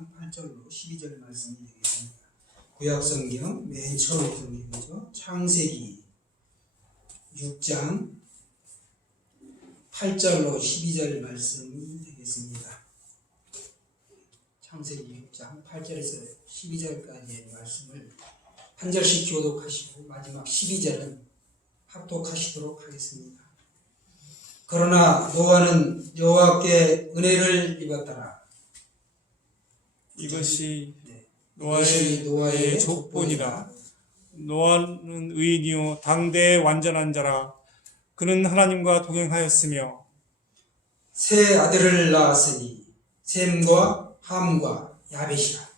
6장 8절로 12절 말씀이 되겠습니다. 구약성경 맨 처음 성경이죠. 창세기 6장 8절로 12절 말씀이 되겠습니다. 창세기 6장 8절에서 12절까지의 말씀을 한 절씩 교독하시고 마지막 12절은 합독하시도록 하겠습니다. 그러나 노아는 여호와께 은혜를 입었더라. 이것이 노아의 족본이라. 노아는 의인이요 당대의 완전한 자라. 그는 하나님과 동행하였으며 세 아들을 낳았으니 셈과 함과 야벳이라.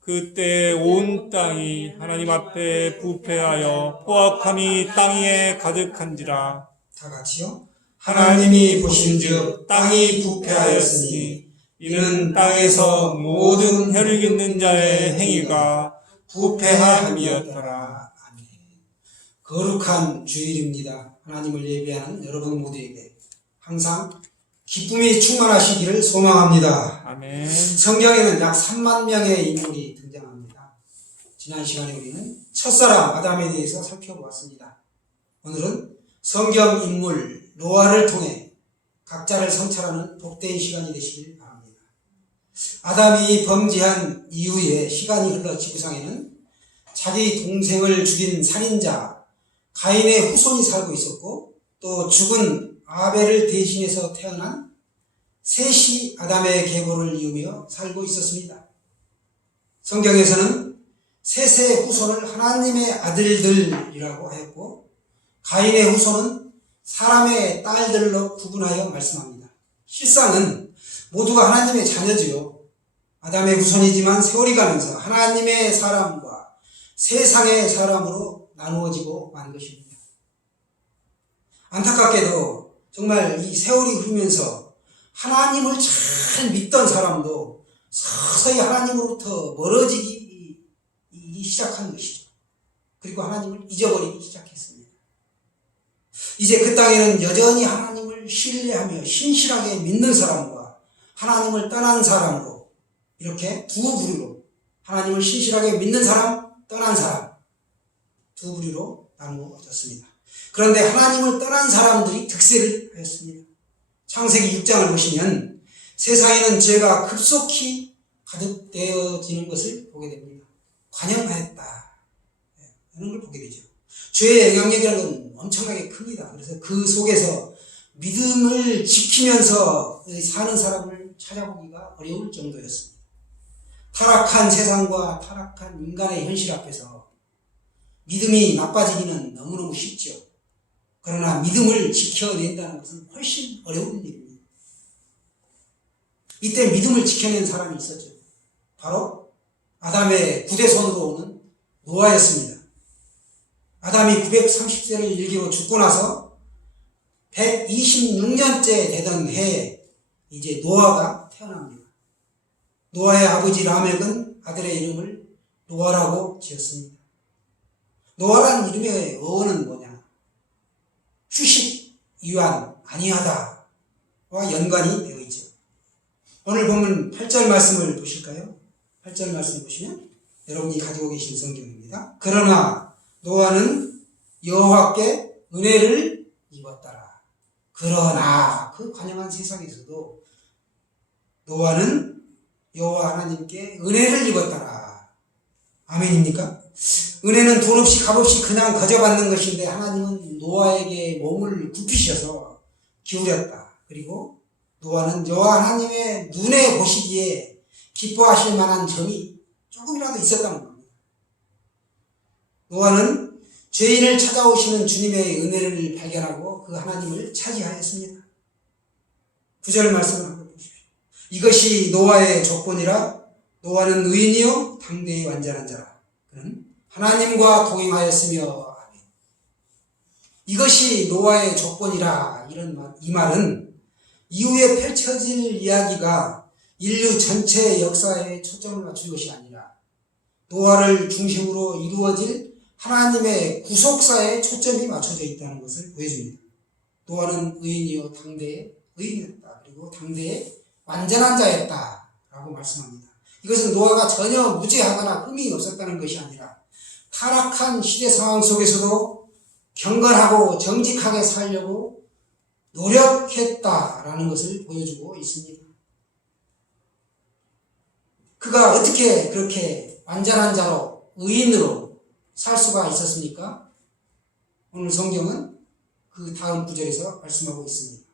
그때 온 땅이 하나님 앞에 부패하여 포악함이 땅 위에 가득한지라. 다 같이요. 하나님이 보신즉 땅이 부패하였으니 이는 땅에서 모든 혈육 있는 자의 행위가 부패함이었더라. 아멘. 거룩한 주일입니다. 하나님을 예배하는 여러분 모두에게 항상 기쁨이 충만하시기를 소망합니다. 아멘. 성경에는 약 3만 명의 인물이 등장합니다. 지난 시간에 우리는 첫사람 아담에 대해서 살펴보았습니다. 오늘은 성경 인물 노아를 통해 각자를 성찰하는 복된 시간이 되시길 바랍니다. 아담이 범죄한 이후에 시간이 흘러 지구상에는 자기 동생을 죽인 살인자 가인의 후손이 살고 있었고, 또 죽은 아벨을 대신해서 태어난 셋이 아담의 계보를 이으며 살고 있었습니다. 성경에서는 셋의 후손을 하나님의 아들들이라고 하였고, 가인의 후손은 사람의 딸들로 구분하여 말씀합니다. 실상은 모두가 하나님의 자녀지요. 아담의 후손이지만 세월이 가면서 하나님의 사람과 세상의 사람으로 나누어지고 만 것입니다. 안타깝게도 정말 이 세월이 흐르면서 하나님을 잘 믿던 사람도 서서히 하나님으로부터 멀어지기 시작한 것이죠. 그리고 하나님을 잊어버리기 시작했습니다. 이제 그 땅에는 여전히 하나님을 신뢰하며 신실하게 믿는 사람과 하나님을 떠난 사람으로 이렇게 두 부류로, 하나님을 신실하게 믿는 사람, 떠난 사람, 두 부류로 나누어졌습니다. 그런데 하나님을 떠난 사람들이 득세를 하였습니다. 창세기 6장을 보시면 세상에는 죄가 급속히 가득되어지는 것을 보게 됩니다. 관영하였다, 이런 걸 보게 되죠. 죄의 영향력이라는 건 엄청나게 큽니다. 그래서 그 속에서 믿음을 지키면서 사는 사람을 찾아보기가 어려울 정도였습니다. 타락한 세상과 타락한 인간의 현실 앞에서 믿음이 나빠지기는 너무너무 쉽죠. 그러나 믿음을 지켜낸다는 것은 훨씬 어려운 일입니다. 이때 믿음을 지켜낸 사람이 있었죠. 바로 아담의 구대손으로 오는 노아였습니다. 아담이 930세를 일기로 죽고 나서 126년째 되던 해에 이제 노아가 태어납니다. 노아의 아버지 라멕은 아들의 이름을 노아라고 지었습니다. 노아라는 이름의 어원은 뭐냐? 휴식, 유한, 안위하다와 연관이 되어 있죠. 오늘 보면 8절 말씀을 보실까요? 8절 말씀 보시면 여러분이 가지고 계신 성경입니다. 그러나 노아는 여호와께 은혜를 입었더라. 그러나 그 관영한 세상에서도 노아는 여호와 하나님께 은혜를 입었더라. 아멘입니까? 은혜는 돈 없이 값 없이 그냥 거저받는 것인데 하나님은 노아에게 몸을 굽히셔서 기울였다. 그리고 노아는 여호와 하나님의 눈에 보시기에 기뻐하실 만한 점이 조금이라도 있었다는 겁니다. 노아는 죄인을 찾아오시는 주님의 은혜를 발견하고 그 하나님을 차지하였습니다. 9절 말씀을 한번 보십시오. 이것이 노아의 조건이라. 노아는 의인이요 당대의 완전한 자라. 그는 하나님과 동행하였으며. 아멘. 이것이 노아의 조건이라. 이 말은 이후에 펼쳐질 이야기가 인류 전체의 역사에 초점을 맞춘 것이 아니라 노아를 중심으로 이루어질 하나님의 구속사에 초점이 맞춰져 있다는 것을 보여줍니다. 노아는 의인이요 당대의 의인이었다. 그리고 당대의 완전한 자였다 라고 말씀합니다. 이것은 노아가 전혀 무죄하거나 흠이 없었다는 것이 아니라 타락한 시대 상황 속에서도 경건하고 정직하게 살려고 노력했다라는 것을 보여주고 있습니다. 그가 어떻게 그렇게 완전한 자로 의인으로 살 수가 있었습니까? 오늘 성경은 그 다음 구절에서 말씀하고 있습니다.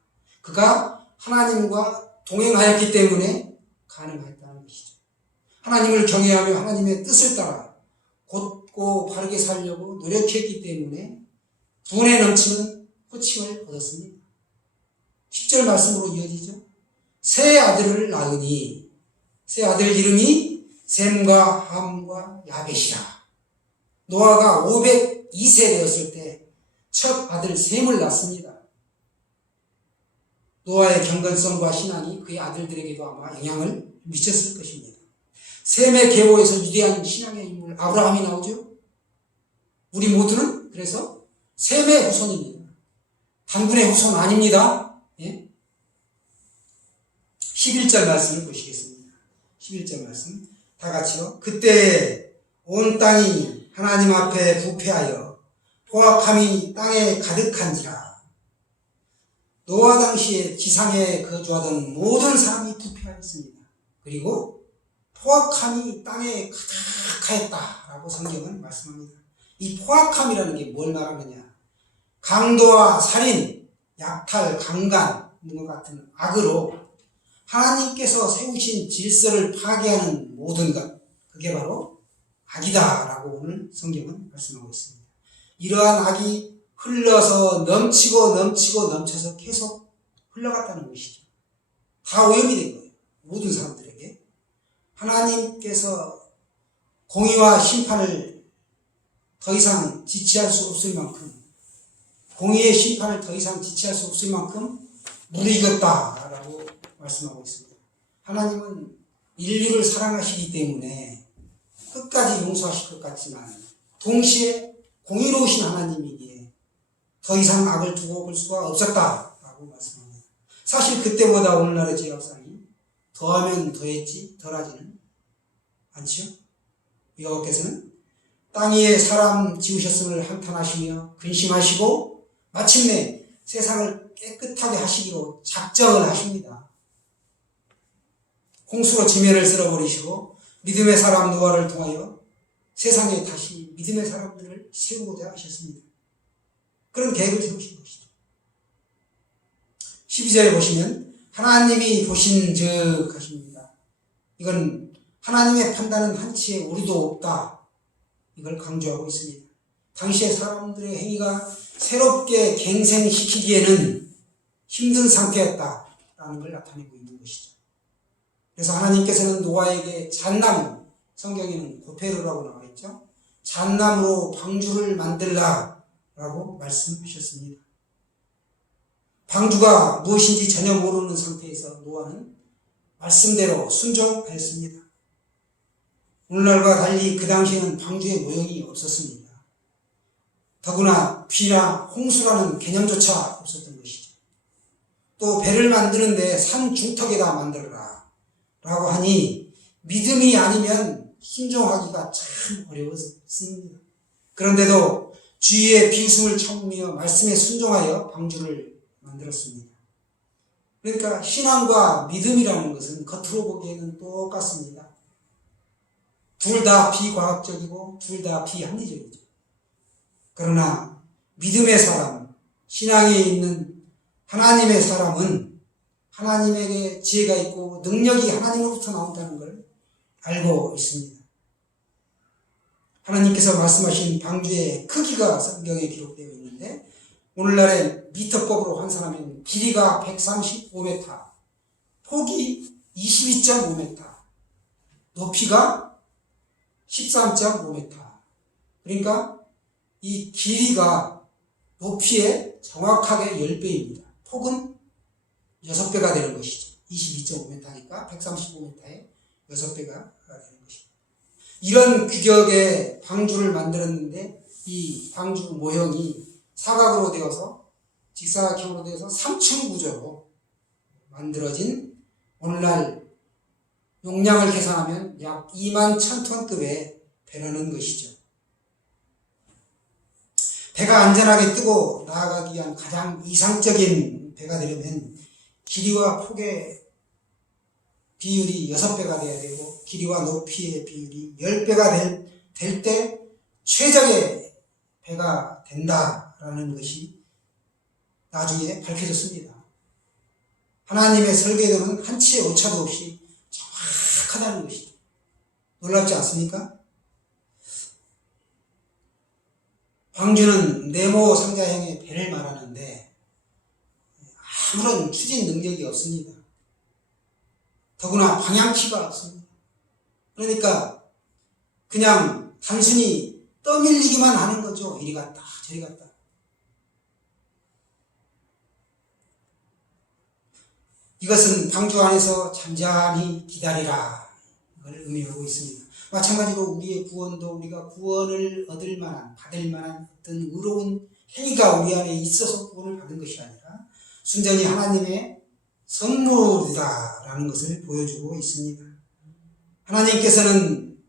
그가 하나님과 동행하였기 때문에 가능했다는 것이죠. 하나님을 경외하며 하나님의 뜻을 따라 곧고 바르게 살려고 노력했기 때문에 분에 넘치는 호칭을 얻었습니다. 10절 말씀으로 이어지죠. 세 아들을 낳으니 세 아들 이름이 셈과 함과 야벳이라. 노아가 502세 되었을 때 첫 아들 셈을 낳습니다. 노아의 경건성과 신앙이 그의 아들들에게도 아마 영향을 미쳤을 것입니다. 셈의 계보에서 위대한 신앙의 인물 아브라함이 나오죠. 우리 모두는 그래서 셈의 후손입니다. 단군의 후손 아닙니다. 예? 11절 말씀을 보시겠습니다. 11절 말씀 다 같이요. 그때 온 땅이 하나님 앞에 부패하여 포악함이 땅에 가득한지라. 노아 당시에 지상에 거주하던 모든 사람이 부패하였습니다. 그리고 포악함이 땅에 가득하였다라고 성경은 말씀합니다. 이 포악함이라는 게 뭘 말하느냐? 강도와 살인, 약탈, 강간 뭐 같은 악으로 하나님께서 세우신 질서를 파괴하는 모든 것, 그게 바로 악이다라고 오늘 성경은 말씀하고 있습니다. 이러한 악이 흘러서 넘쳐서 계속 흘러갔다는 것이죠. 다 오염이 된 거예요. 모든 사람들에게. 하나님께서 공의와 심판을 더 이상 지체할 수 없을 만큼, 공의의 심판을 더 이상 지체할 수 없을 만큼 무르익었다라고 말씀하고 있습니다. 하나님은 인류를 사랑하시기 때문에 끝까지 용서하실 것 같지만 동시에 공의로우신 하나님이기에 더 이상 악을 두고 볼 수가 없었다라고 말씀합니다. 사실 그때보다 오늘날의 죄악상이 더하면 더했지 덜하지는 않지요. 여호와께서는 땅 위에 사람 지으셨음을 한탄하시며 근심하시고 마침내 세상을 깨끗하게 하시기로 작정을 하십니다. 홍수로 지면을 쓸어버리시고 믿음의 사람 노아를 통하여 세상에 다시 믿음의 사람들을 세우고자 하셨습니다. 그런 계획을 세우신 것이죠. 12절에 보시면 하나님이 보신 즉 하십니다. 이건 하나님의 판단은 한치의 오류도 없다. 이걸 강조하고 있습니다. 당시의 사람들의 행위가 새롭게 갱생시키기에는 힘든 상태였다라는 걸 나타내고 있는 것이죠. 그래서 하나님께서는 노아에게 잣나무, 성경에는 고페르라고 나와 있죠. 잣나무로 방주를 만들라라고 말씀하셨습니다. 방주가 무엇인지 전혀 모르는 상태에서 노아는 말씀대로 순종하였습니다. 오늘날과 달리 그 당시에는 방주의 모형이 없었습니다. 더구나 비나 홍수라는 개념조차 없었던 것이죠. 또 배를 만드는데 산 중턱에다 만들어라 라고 하니 믿음이 아니면 순종하기가 참 어려웠습니다. 그런데도 주위의 비웃음을 참으며 말씀에 순종하여 방주를 만들었습니다. 그러니까 신앙과 믿음이라는 것은 겉으로 보기에는 똑같습니다. 둘 다 비과학적이고 둘 다 비합리적이죠. 그러나 믿음의 사람, 신앙에 있는 하나님의 사람은 하나님에게 지혜가 있고 능력이 하나님으로부터 나온다는 걸 알고 있습니다. 하나님께서 말씀하신 방주의 크기가 성경에 기록되어 있는데 오늘날의 미터법으로 환산하면 길이가 135m, 폭이 22.5m, 높이가 13.5m. 그러니까 이 길이가 높이의 정확하게 10배입니다. 폭은 6배가 되는 것이죠. 22.5m니까 135m에 6배가 되는 것입니다. 이런 규격의 방주를 만들었는데 이 방주 모형이 사각으로 되어서 직사각형으로 되어서 3층 구조로 만들어진 오늘날 용량을 계산하면 약 2만 1000톤급의 배라는 것이죠. 배가 안전하게 뜨고 나아가기 위한 가장 이상적인 배가 되려면 길이와 폭의 비율이 6배가 돼야 되고 길이와 높이의 비율이 10배가 될 때 최적의 배가 된다라는 것이 나중에 밝혀졌습니다. 하나님의 설계도는 한치의 오차도 없이 정확하다는 것이죠. 놀랍지 않습니까? 방주는 네모 상자형의 배를 말하는데 아무런 추진 능력이 없습니다. 더구나 방향키가 없습니다. 그러니까 그냥 단순히 떠밀리기만 하는 거죠. 이리 갔다 저리 갔다. 이것은 방주 안에서 잠잠히 기다리라 이걸 의미하고 있습니다. 마찬가지로 우리의 구원도 우리가 구원을 얻을 만한 받을 만한 어떤 의로운 행위가 우리 안에 있어서 구원을 받은 것이 아니라 순전히 하나님의 선물이다라는 것을 보여주고 있습니다. 하나님께서는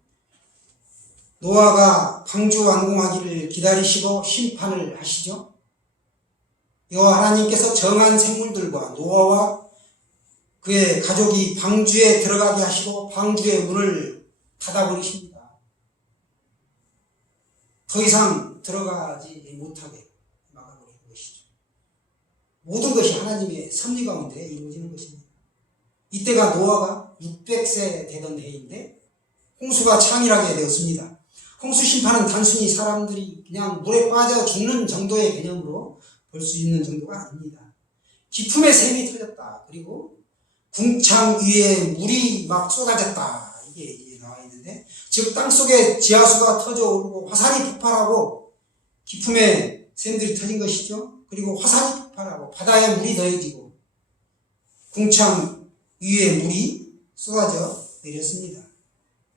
노아가 방주 완공하기를 기다리시고 심판을 하시죠. 여호와 하나님께서 정한 생물들과 노아와 그의 가족이 방주에 들어가게 하시고 방주의 문을 닫아버리십니다. 더 이상 들어가지 못하게 막아버리는 것이죠. 모든 것이 하나님의 섭리 가운데 이루어지는 것입니다. 이때가 노아가 600세 되던 해인데 홍수가 창일하게 되었습니다. 홍수 심판은 단순히 사람들이 그냥 물에 빠져 죽는 정도의 개념으로 볼 수 있는 정도가 아닙니다. 기품의 샘이 터졌다. 그리고 궁창 위에 물이 막 쏟아졌다. 이게 나와 있는데, 즉 땅속에 지하수가 터져 오르고 화산이 폭발하고 기품의 샘들이 터진 것이죠. 그리고 화산이 폭발하고 바다에 물이 더해지고 궁창 위에 물이 쏟아져 내렸습니다.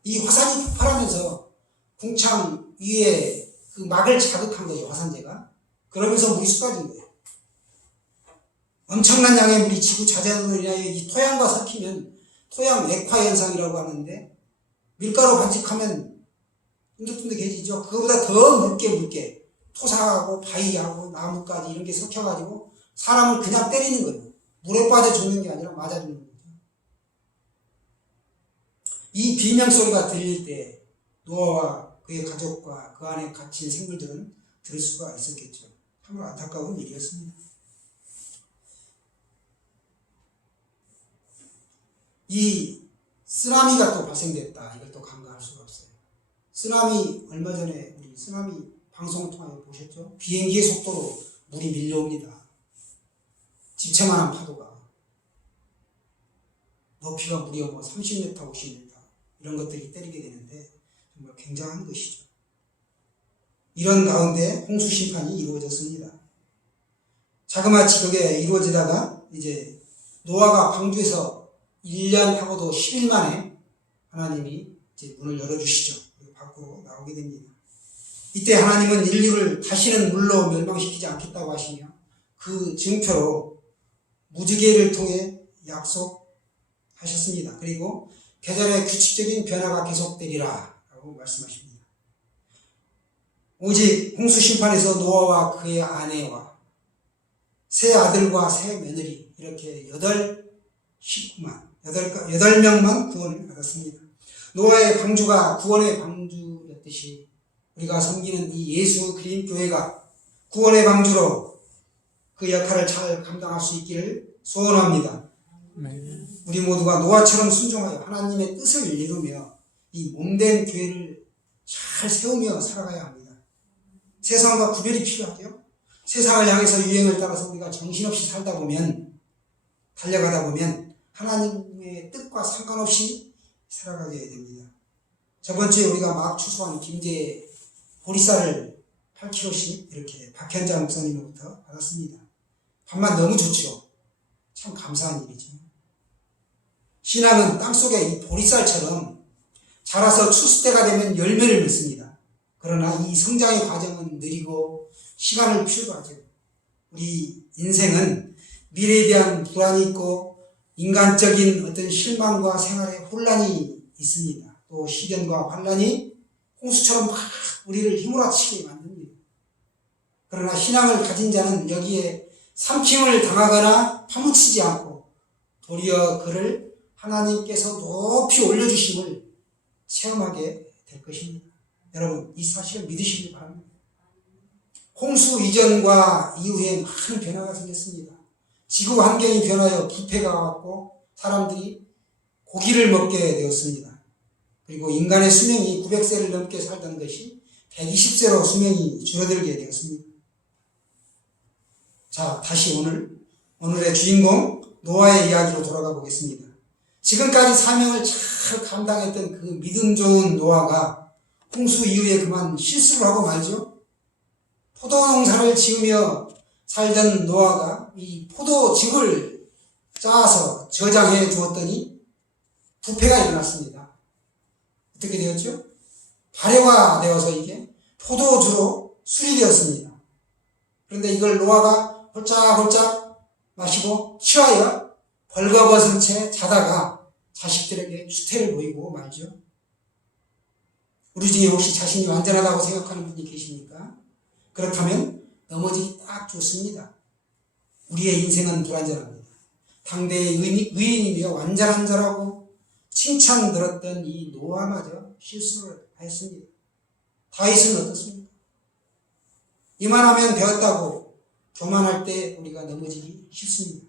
이 화산이 폭발하면서 궁창 위에 그 막을 자극한 거죠. 화산재가. 그러면서 물이 쏟아진 거예요. 엄청난 양의 물이 지구 자전으로 인하여 이 토양과 섞이면 토양 액화 현상이라고 하는데, 밀가루 반죽하면 쫀득쫀득해지죠. 그거보다 더 묽게 토사하고 바위하고 나무까지 이런 게 섞여가지고 사람을 그냥 때리는 거예요. 물에 빠져 죽는 게 아니라 맞아 죽는 거죠. 이 비명 소리가 들릴 때 노아와 그의 가족과 그 안에 갇힌 생물들은 들을 수가 있었겠죠. 참으로 안타까운 일이었습니다. 이 쓰나미가 또 발생됐다. 이걸 또 간과할 수가 없어요. 쓰나미, 얼마 전에 우리 쓰나미 방송을 통하여 보셨죠? 비행기의 속도로 물이 밀려옵니다. 집채만한 파도가. 높이가 무려 30m, 50m 이런 것들이 때리게 되는데 정말 굉장한 것이죠. 이런 가운데 홍수 심판이 이루어졌습니다. 자그마치 그게 이루어지다가 이제 노아가 방주에서 1년하고도 10일 만에 하나님이 이제 문을 열어주시죠. 밖으로 나오게 됩니다. 이때 하나님은 인류를 다시는 물로 멸망시키지 않겠다고 하시며 그 증표로 무지개를 통해 약속하셨습니다. 그리고 계절의 규칙적인 변화가 계속되리라 라고 말씀하십니다. 오직 홍수 심판에서 노아와 그의 아내와 세 아들과 세 며느리 이렇게 8명만 구원을 받았습니다. 노아의 방주가 구원의 방주였듯이 우리가 섬기는 이 예수 그리스도 교회가 구원의 방주로 그 역할을 잘 감당할 수 있기를 소원합니다. 우리 모두가 노아처럼 순종하여 하나님의 뜻을 이루며 이 몸된 교회를 잘 세우며 살아가야 합니다. 세상과 구별이 필요하죠. 세상을 향해서 유행을 따라서 우리가 정신없이 달려가다 보면 하나님의 뜻과 상관없이 살아가게 됩니다. 저번 주에 우리가 막 추수한 김제 보리쌀을 8kg씩 이렇게 박현자 목사님으로부터 받았습니다. 밥맛 너무 좋죠. 참 감사한 일이죠. 신앙은 땅속에 이 보리쌀처럼 자라서 추수 때가 되면 열매를 맺습니다. 그러나 이 성장의 과정은 느리고 시간을 필요로 하죠. 우리 인생은 미래에 대한 불안이 있고 인간적인 어떤 실망과 생활에 혼란이 있습니다. 또 시련과 환란이 홍수처럼 막 우리를 휘몰아치게 만듭니다. 그러나 신앙을 가진 자는 여기에 삼킴을 당하거나 파묻히지 않고 도리어 그를 하나님께서 높이 올려주심을 체험하게 될 것입니다. 여러분, 이 사실을 믿으시기 바랍니다. 홍수 이전과 이후에 많은 변화가 생겼습니다. 지구 환경이 변하여 부패가 왔고 사람들이 고기를 먹게 되었습니다. 그리고 인간의 수명이 900세를 넘게 살던 것이 120세로 수명이 줄어들게 되었습니다. 자, 다시 오늘의 주인공 노아의 이야기로 돌아가 보겠습니다. 지금까지 사명을 잘 감당했던 그 믿음 좋은 노아가 홍수 이후에 그만 실수를 하고 말죠. 포도 농사를 지으며 살던 노아가 이 포도즙을 짜서 저장해 두었더니 부패가 일어났습니다. 어떻게 되었죠? 발효가 되어서 이게 포도주로 술이 되었습니다. 그런데 이걸 노아가 홀짝홀짝 마시고 취하여 벌거벗은 채 자다가 자식들에게 추태를 보이고 말죠. 우리 중에 혹시 자신이 완전하다고 생각하는 분이 계십니까? 그렇다면 넘어지기 딱 좋습니다. 우리의 인생은 불완전합니다. 당대의 의인이며 완전한 자라고 칭찬 들었던 이 노아마저 실수를 하였습니다. 다윗은 어떻습니까? 이만하면 배웠다고 교만할 때 우리가 넘어지기 쉽습니다.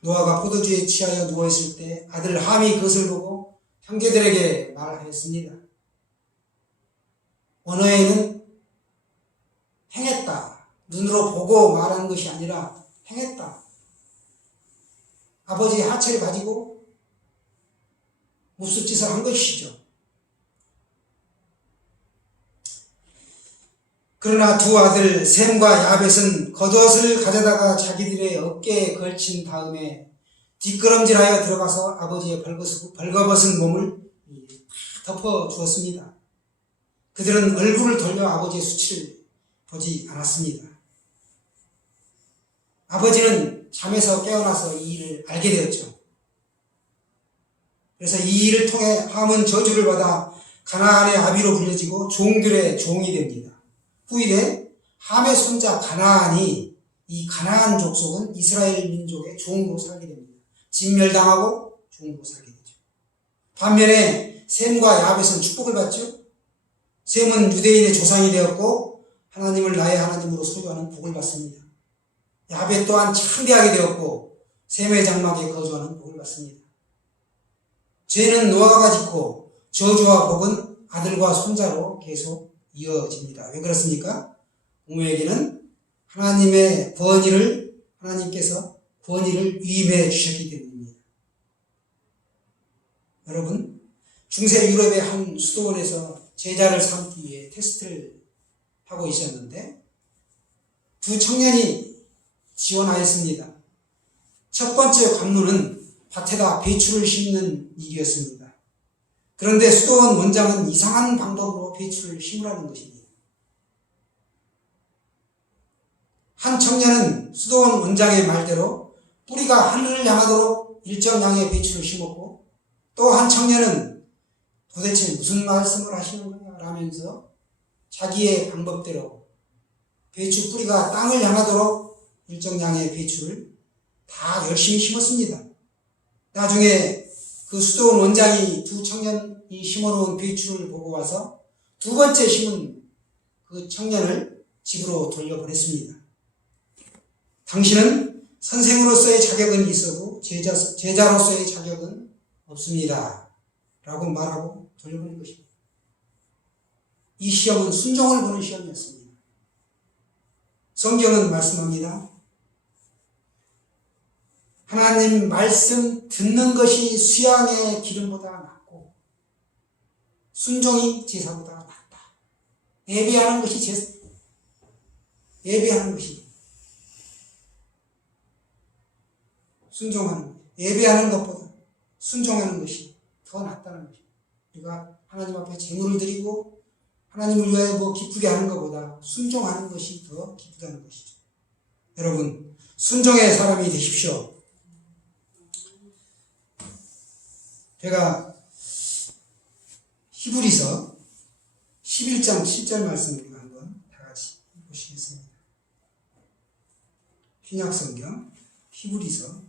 노아가 포도주에 취하여 누워있을 때 아들 함이 그것을 보고 형제들에게 말하였습니다. 원어에는 행했다. 눈으로 보고 말하는 것이 아니라 행했다. 아버지의 하체를 가지고 무술짓을 한 것이죠. 그러나 두 아들 셈과 야벳은 겉옷을 가져다가 자기들의 어깨에 걸친 다음에 뒷걸음질하여 들어가서 아버지의 벌거벗은 몸을 덮어 주었습니다. 그들은 얼굴을 돌려 아버지의 수치를 보지 않았습니다. 아버지는 잠에서 깨어나서 이 일을 알게 되었죠. 그래서 이 일을 통해 함은 저주를 받아 가나안의 아비로 불려지고 종들의 종이 됩니다. 후일에 함의 손자 가나안이 이 가나안 족속은 이스라엘 민족의 종으로 살게 됩니다. 진멸당하고 종으로 살게 되죠. 반면에 셈과 야벳은 축복을 받죠. 셈은 유대인의 조상이 되었고 하나님을 나의 하나님으로 소유하는 복을 받습니다. 야벳 또한 창대하게 되었고 셈의 장막에 거주하는 복을 받습니다. 죄는 노아가 짓고 저주와 복은 아들과 손자로 계속 이어집니다. 왜 그렇습니까? 부모에게는 하나님께서 권위를 위임해 주셨기 때문입니다. 여러분, 중세 유럽의 한 수도원에서 제자를 삼기 위해 테스트를 하고 있었는데 두 청년이 지원하였습니다. 첫 번째 관문은 밭에다 배추를 심는 일이었습니다. 그런데 수도원 원장은 이상한 방법으로 배추를 심으라는 것입니다. 한 청년은 수도원 원장의 말대로 뿌리가 하늘을 향하도록 일정량의 배추를 심었고 또 한 청년은 도대체 무슨 말씀을 하시는 거냐 라면서 자기의 방법대로 배추 뿌리가 땅을 향하도록 일정량의 배추를 다 열심히 심었습니다. 나중에 그 수도원 원장이 두 청년이 심어놓은 배추를 보고 와서 두 번째 심은 그 청년을 집으로 돌려보냈습니다. 당신은 선생으로서의 자격은 있어도 제자로서의 자격은 없습니다. 라고 말하고 돌려보낸 것입니다. 이 시험은 순종을 보는 시험이었습니다. 성경은 말씀합니다. 하나님 말씀 듣는 것이 수양의 기름보다 낫고 순종이 제사보다 낫다. 예배하는 것이 예배하는 것이 순종하는 것. 예배하는 것보다 순종하는 것이 더 낫다는 것입니다. 우리가 하나님 앞에 제물을 드리고 하나님을 위하여 뭐 기쁘게 하는 것보다 순종하는 것이 더 기쁘다는 것이죠. 여러분, 순종의 사람이 되십시오. 제가 히브리서 11장 7절 말씀을 우리가 한번 다 같이 보시겠습니다. 신약성경 히브리서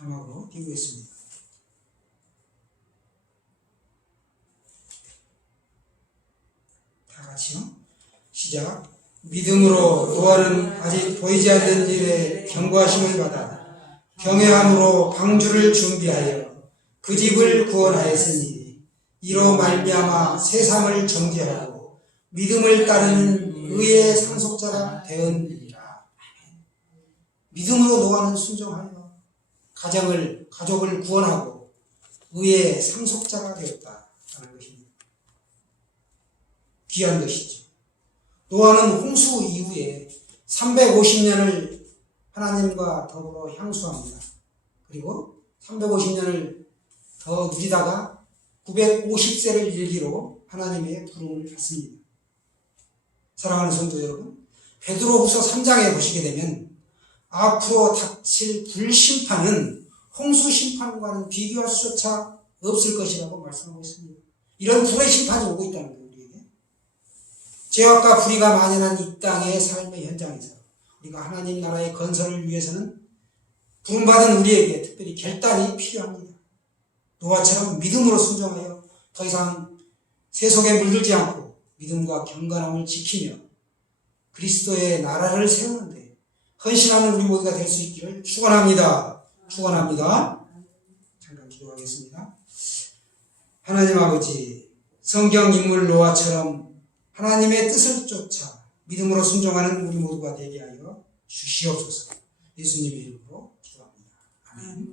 자막으로 띄우겠습니다. 다 같이요. 시작. 믿음으로 노아는 아직 보이지 않는 일에 경고하심을 받아 경외함으로 방주를 준비하여 그 집을 구원하였으니 이로 말미암아 세상을 정죄하고 믿음을 따르는 의의 상속자가 되었느니라. 믿음으로 노아는 순종하여 가족을 구원하고 의의 상속자가 되었다라는 것입니다. 귀한 것이죠. 노아는 홍수 이후에 350년을 하나님과 더불어 향수합니다. 그리고 350년을 더 누리다가 950세를 일기로 하나님의 부름을 받습니다. 사랑하는 성도 여러분, 베드로후서 3장에 보시게 되면 앞으로 닥칠 불심판은 홍수 심판과는 비교할 수조차 없을 것이라고 말씀하고 있습니다. 이런 불의 심판이 오고 있다는 거예요. 우리에게 죄악과 불의가 만연한 이 땅의 삶의 현장에서 우리가 하나님 나라의 건설을 위해서는 부름받은 우리에게 특별히 결단이 필요합니다. 노아처럼 믿음으로 순종하여 더 이상 세속에 물들지 않고 믿음과 경건함을 지키며 그리스도의 나라를 세우는데 헌신하는 우리 모두가 될 수 있기를 축원합니다. 축원합니다. 잠깐 기도하겠습니다. 하나님 아버지, 성경 인물 노아처럼 하나님의 뜻을 쫓아 믿음으로 순종하는 우리 모두가 되게 하여 주시옵소서. 예수님의 이름으로 기도합니다. 아멘.